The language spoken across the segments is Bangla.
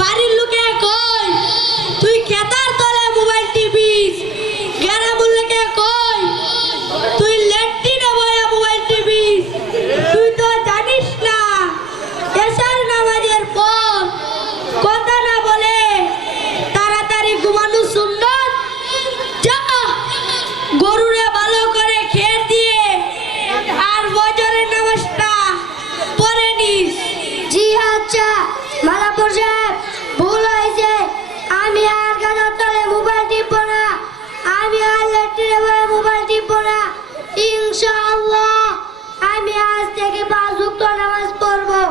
বাড়ির লোকে কই তুই খেতার তলে মোবাইল টিপিস, গ্রামের লোকে কই তুই ল্যাট্রিনে বয়া মোবাইল টিপিস। তুই তো জানিস না এশার নামাজের পর কথা না বলে তাড়াতাড়ি ঘুমানো সুন্নত। যা গরুরে ভালো করে খেয়ে দিয়ে আর ফজরের নামাজটা পড়ে নিস। জি আচ্ছা মালাপুর সাহেব, ভুল হয়েছে। আমি আর গাজার তলে মোবাইল টিপবো না, আমি আর ল্যাট্রিনে বয়ে মোবাইল টিপবো না। ইনশাআল্লাহ আমি আজ থেকে 5 ওয়াক্ত নামাজ পড়বো।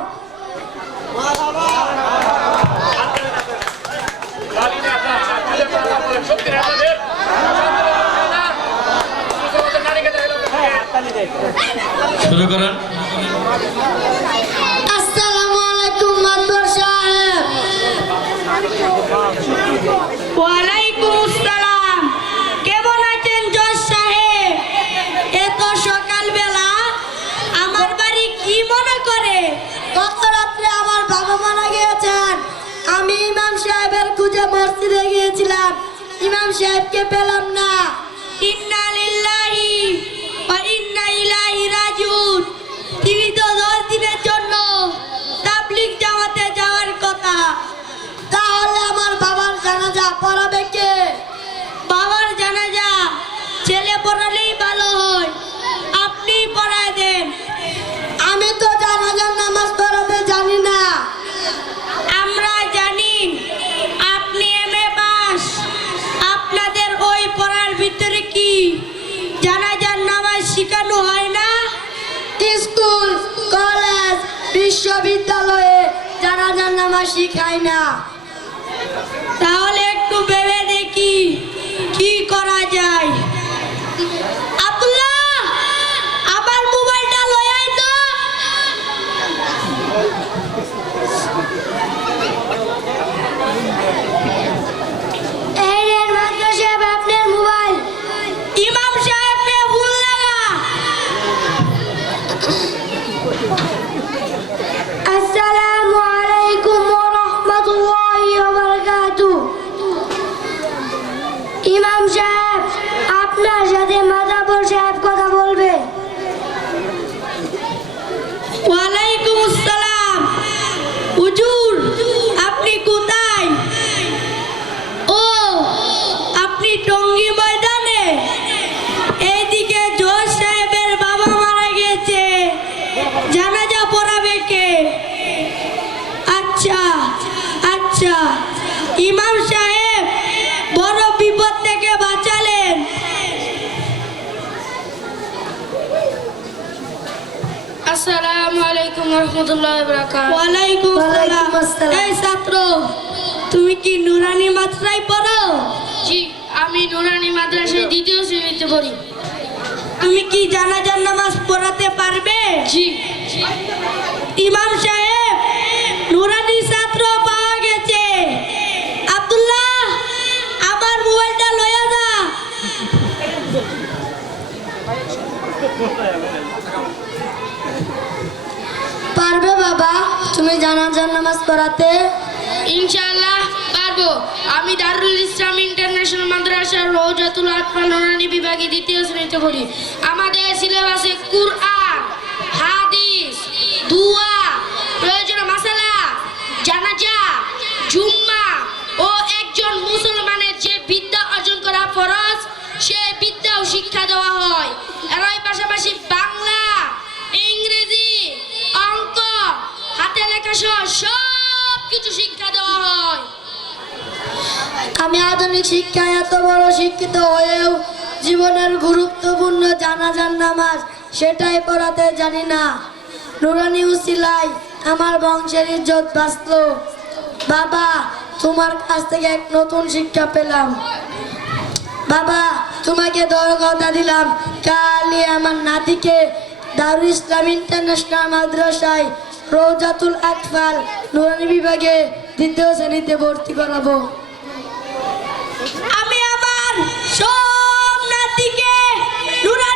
শুরু করেন। আসসালামু আলাইকুম মাতবর সাহেব। ওয়ালাইকুম আসসালাম। কেমন আছেন জজ সাহেব? এত সকালবেলা আমার বাড়ি কি মনে করে? গত রাত্রে আমার বাবা মারা গিয়েছেন। আমি ইমাম সাহেবের খুঁজে মসজিদে গিয়েছিলাম, ইমাম সাহেবকে পেলাম না। ইন্না লিল্লাহি ওয়া ইন্না ইলাইহি রাজিউন। তিনি তো 10 দিনের জন্য তাবলীগ জামাতে যাওয়ার কথা। তাহলে আমার বাবার জানাজা পড়াবে কে? বাবার জানাজা ছেলে পড়ালেই ভালো হয়, আপনি পড়ায় দেন। আমি তো জানাজার নামাজ পড়াতে জানি না। আমরা জানি আপনি এমএ পাস, আপনাদের ওই পড়ার ভিতরে কি জানাজার নামাজ শেখানো হয় না? স্কুল, কলেজ, বিশ্ববিদ্যালয়ে জানাজার নামাজ শিখায় না। তাহলে একটু ভেবে দেখি কি করা যায়। আব্দুল্লাহ, আমার মোবাইলটা লই আয় তো। এই নেন মাতবর সাহেব আপনার মোবাইল। ইমাম সাহেবকে ভুল লাগা। আসসালামু আলাইকুম ওয়া রাহমাতুল্লাহি ওয়া বারাকাতুহু। ইমাম সাহেব, আপনার সাথে মাতবর সাহেব কথা বলবে। ওয়ালাইকুম আসসালাম। হুজুর, আপনি কোথায়? ও, আপনি টঙ্গী ময়দানে? এইদিকে জজ সাহেবের বাবা মারা গেছে, জানাজা পড়াবে কে? আচ্ছা আচ্ছা, ইমাম সাহেব বড় বিপদ থেকে বাঁচালেন। আসসালামু আলাইকুম ওয়া রাহমাতুল্লাহি ওয়া বারাকাতুহু। ওয়ালাইকুম ওয়ালাইকুম আসসালাম। আসসালাম। এই ছাত্র, তুমি কি নুরানি মাদ্রাসায় পড়ো? জি, আমি নুরানি মাদ্রাসায় দ্বিতীয় শ্রেণীতে পড়ি। তুমি কি জানাজার নামাজ পড়াতে পারবে? জি। ইমাম সাহেব, নুরানি ছাত্র পাওয়া গেছে। আব্দুল্লাহ, আমার মোবাইলটা লইয়া যা। পারবে বাবা তুমি জানাজার নামাজ পড়াতে? ইনশাআল্লাহ পারবো। আমি দারুল ইসলাম ইন্টারন্যাশনাল মাদ্রাসার রওজাতুল আতফাল নুরানি বিভাগে দ্বিতীয় শ্রেণীতে পড়ি। আমাদের সিলেবাসে কুরআন, হাদিস, দুআ, প্রয়োজনীয় মাসালা, জানাজা, জুম্মা ও একজন মুসলমানের যে বিদ্যা অর্জন করা ফরজ সে বিদ্যাও শিক্ষা দেওয়া হয়। এরই পাশাপাশি বাংলা, ইংরেজি, অঙ্ক, হাতে লেখা সহ সব কিছু শিক্ষা দেওয়া হয়। আমি আধুনিক শিক্ষায় এত বড় শিক্ষিত হয়েও জীবনের গুরুত্বপূর্ণ জানাজার নামাজ সেটাই পড়াতে জানি না। নুরানি উসিলায় আমার বংশের ইজ্জত বাঁচলো। বাবা, তোমার কাছ থেকে এক নতুন শিক্ষা পেলাম। বাবা, তোমাকে কথা দিলাম কালই আমার নাতিকে দারুল ইসলাম ইন্টারন্যাশনাল মাদ্রাসায় রওজাতুল আতফাল নুরানি বিভাগে দ্বিতীয় শ্রেণীতে ভর্তি করাবো। আমি আমার সব নাতিকে নুরানি